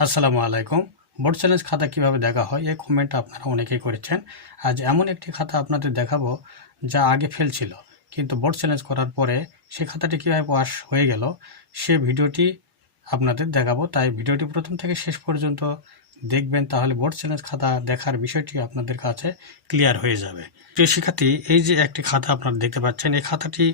আসসালামু আলাইকুম। Board challenge খাতা কীভাবে দেখা হয়? এই কমেন্ট আপনারা অনেকেই করেছেন। আজ এমন একটি খাতা আপনাদের দেখাবো যা আগে ফেল ছিল। কিন্তু বোর্ড চ্যালেঞ্জ করার পরে সে খাতাটি কীভাবে পাস হয়ে গেল, সে ভিডিওটি আপনাদের দেখাবো। তাই ভিডিওটি প্রথম থেকে শেষ পর্যন্ত দেখবেন, তাহলে বোর্ড চ্যালেঞ্জ খাতা দেখার বিষয়টি আপনাদের কাছে ক্লিয়ার হয়ে যাবে। প্রিয় শিক্ষার্থী, এই যে একটি খাতা আপনারা দেখতে পাচ্ছেন, এই খাতাটি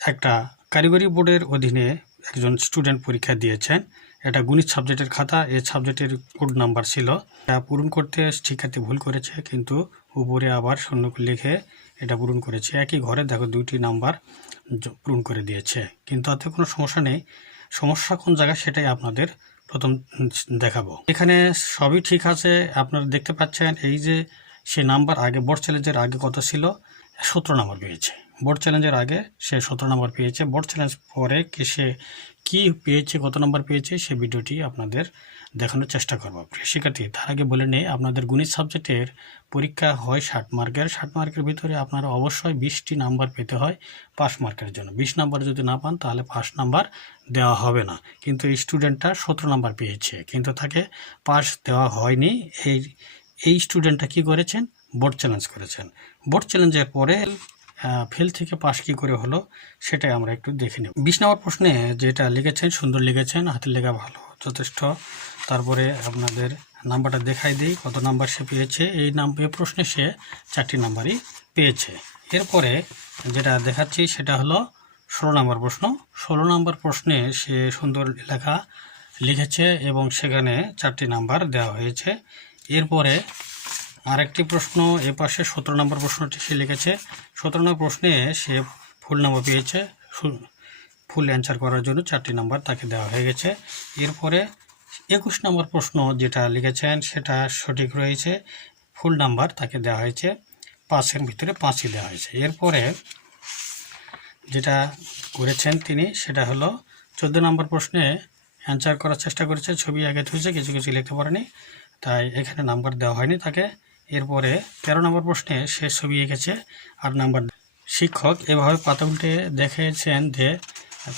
একটা কারিগরি বোর্ডের অধীনে একজন স্টুডেন্ট পরীক্ষা দিয়েছেন। এটা গণিত সাবজেক্টের খাতা এই সাবজেক্টের কোড নাম্বার ছিল। এটা পূরণ করতে শিক্ষার্থী ভুল করেছে, কিন্তু উপরে আবার শূন্য লিখে এটা পূরণ করেছে। একই ঘরে দেখো দুইটি নাম্বার পূরণ করে দিয়েছে। কিন্তু তাতে কোনো সমস্যা নেই। সমস্যা কোন জায়গায় সেটাই আপনাদের প্রথম দেখাবো। এখানে সবই ঠিক আছে, আপনারা দেখতে পাচ্ছেন এই যে সে নাম্বার আগে বোর্ড চ্যালেঞ্জের আগে কত ছিল? সতেরো নাম্বার পেয়েছে। বোর্ড চ্যালেঞ্জের আগে সে সতেরো নাম্বার পেয়েছে। বোর্ড চ্যালেঞ্জ পরে কি সে কী পেয়েছে, কত নাম্বার পেয়েছে, সে ভিডিওটি আপনাদের দেখানোর চেষ্টা করব। প্রিয় শিক্ষার্থী, তার আগে বলে নেই, আপনাদের গণিত সাবজেক্টের পরীক্ষা হয় ষাট মার্কের। ষাট মার্কের ভিতরে আপনারা অবশ্যই বিশটি নাম্বার পেতে হয় পাস মার্কের জন্য। বিশ নাম্বার যদি না পান, তাহলে পাস নাম্বার দেওয়া হবে না। কিন্তু স্টুডেন্টটা সতেরো নাম্বার পেয়েছে, কিন্তু তাকে পাস দেওয়া হয়নি। এই এই স্টুডেন্টটা কি করেছেন? বোর্ড চ্যালেঞ্জ করেছেন। বোর্ড চ্যালেঞ্জের পরে ফেল থেকে পাস কি করে হলো সেটাই আমরা একটু দেখে নেব। বিশ নম্বর প্রশ্নে যেটা লিখেছেন, সুন্দর লিখেছেন হাতের লেখা ভালো, যথেষ্ট। তারপরে আপনাদের নাম্বারটা দেখাই দিই, কত নাম্বার সে পেয়েছে। এই নাম, এই প্রশ্নে সে চারটি নাম্বারই পেয়েছে। এরপরে যেটা দেখাচ্ছি সেটা হলো ষোলো নম্বর প্রশ্ন। ষোলো নম্বর প্রশ্নে সে সুন্দর লেখা লিখেছে এবং সেখানে চারটি নাম্বার দেওয়া হয়েছে। এরপরে আরেকটি প্রশ্ন, এ পাশে সতেরো নম্বর প্রশ্নটি সে লিখেছে। সতেরো নম্বর প্রশ্নে সে ফুল নাম্বার পেয়েছে। ফুল অ্যান্সার করার জন্য চারটি নাম্বার তাকে দেওয়া হয়ে গেছে। এরপরে একুশ নম্বর প্রশ্ন যেটা লিখেছেন, সেটা সঠিক রয়েছে। ফুল নাম্বার তাকে দেওয়া হয়েছে। পাঁচের ভিতরে পাঁচই দেওয়া হয়েছে। এরপরে যেটা করেছেন তিনি, সেটা হলো চোদ্দ নম্বর প্রশ্নে অ্যান্সার করার চেষ্টা করেছে ছবি আগে হয়েছে কিছু কিছু লিখতে পারেনি, তাই এখানে নাম্বার দেওয়া হয়নি তাকে। এরপরে তেরো নম্বর প্রশ্নে সে ছবি এঁকেছে আর নাম্বার শিক্ষক এভাবে পাতা উল্টে দেখেছেন যে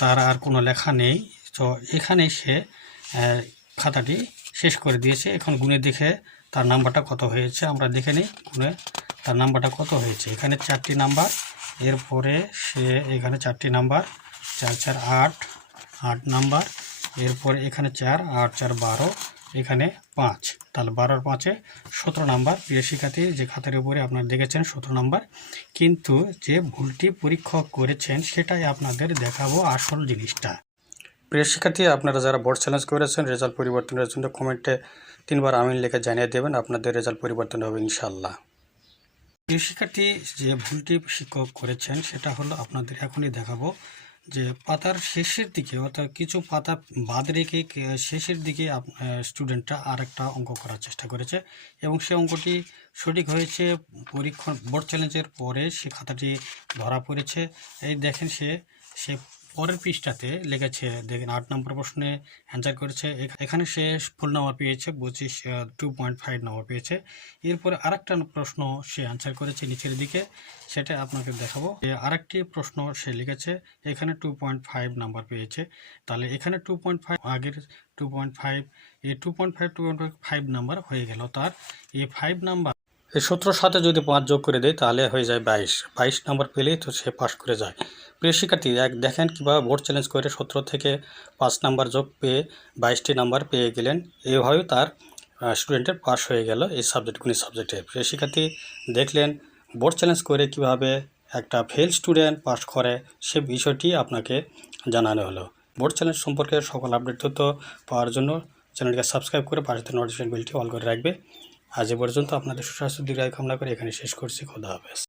তার আর কোনো লেখা নেই। তো এখানে সে খাতাটি শেষ করে দিয়েছে। এখন গুণে দেখে তার নাম্বারটা কত হয়েছে আমরা দেখে নিই। গুণে তার নাম্বারটা কত হয়েছে? এখানে চারটি নাম্বার। এরপরে সে, এখানে চারটি নাম্বার। চার চার, আট আট নাম্বার। এরপরে এখানে চার, আট, চার, বারো। এখানে পাঁচ। তাহলে বারোর পাঁচে সতেরো নাম্বার। প্রিয় শিক্ষার্থী, যে খাতার উপরে আপনারা দেখেছেন সতেরো নাম্বার, কিন্তু যে ভুলটি পরীক্ষক করেছেন সেটাই আপনাদের দেখাবো আসল জিনিসটা। প্রিয় শিক্ষার্থী, আপনারা যারা বোর্ড চ্যালেঞ্জ করেছেন রেজাল্ট পরিবর্তনের জন্য কমেন্টে তিনবার আমিন লেখে জানিয়ে দেবেন, আপনাদের রেজাল্ট পরিবর্তন হবে ইনশাল্লাহ প্রিয় শিক্ষার্থী, যে ভুলটি শিক্ষক করেছেন, সেটা হলো আপনাদের এখনই দেখাবো। যে পাতার শেষের দিকে, অর্থাৎ কিছু পাতা বাদ রেখে শেষের দিকে স্টুডেন্টরা আর একটা অঙ্ক করার চেষ্টা করেছে এবং সে অঙ্কটি সঠিক হয়েছে পরীক্ষণ বোর্ড চ্যালেঞ্জের পরে সে খাতাটি ধরা পড়েছে। এই দেখেন সে সে পরের পৃষ্ঠাতে লেগেছে, দেখেন আট নম্বর প্রশ্নে অ্যান্সার করেছে এখানে সে ফুল নাম্বার পেয়েছে, পঁচিশ টু পয়েন্ট ফাইভ নাম্বার পেয়েছে। এরপরে আরেকটা প্রশ্ন সে অ্যান্সার করেছে নিচের দিকে, সেটা আপনাকে দেখাবো। আরেকটি প্রশ্ন সে লিখেছে, এখানে টু পয়েন্ট ফাইভ নাম্বার পেয়েছে। তাহলে এখানে টু পয়েন্ট ফাইভ আগের টু পয়েন্ট ফাইভ এই two point five two point five number হয়ে গেল তার। এই ফাইভ নাম্বার এই সতেরোর সাথে যদি পাঁচ যোগ করে দেয়, তাহলে হয়ে যায় বাইশ। বাইশ নাম্বার পেলেই তো সে পাস করে যায়। প্রিয় শিক্ষার্থী দেখেন কীভাবে বোর্ড চ্যালেঞ্জ করে সতেরো থেকে পাঁচ নাম্বার যোগ পেয়ে বাইশটি নাম্বার পেয়ে গেলেন। এইভাবেই তার স্টুডেন্টের পাস হয়ে গেল এই সাবজেক্ট সাবজেক্টগুলি সাবজেক্টে। প্রিয় শিক্ষার্থী, দেখলেন বোর্ড চ্যালেঞ্জ করে কীভাবে একটা ফেল স্টুডেন্ট পাস করে, সে বিষয়টি আপনাকে জানানো হলো। বোর্ড চ্যালেঞ্জ সম্পর্কে সকল আপডেট তথ্য পাওয়ার জন্য চ্যানেলকে সাবস্ক্রাইব করে পাশে নোটিফিকেশন বেলটি অল করে রাখবে। আজ এ পর্যন্ত আপনাদের সুস্বাস্থ্য, দীর্ঘায়ু কামনা করে এখানে শেষ করছি। খোদা হাফেজ।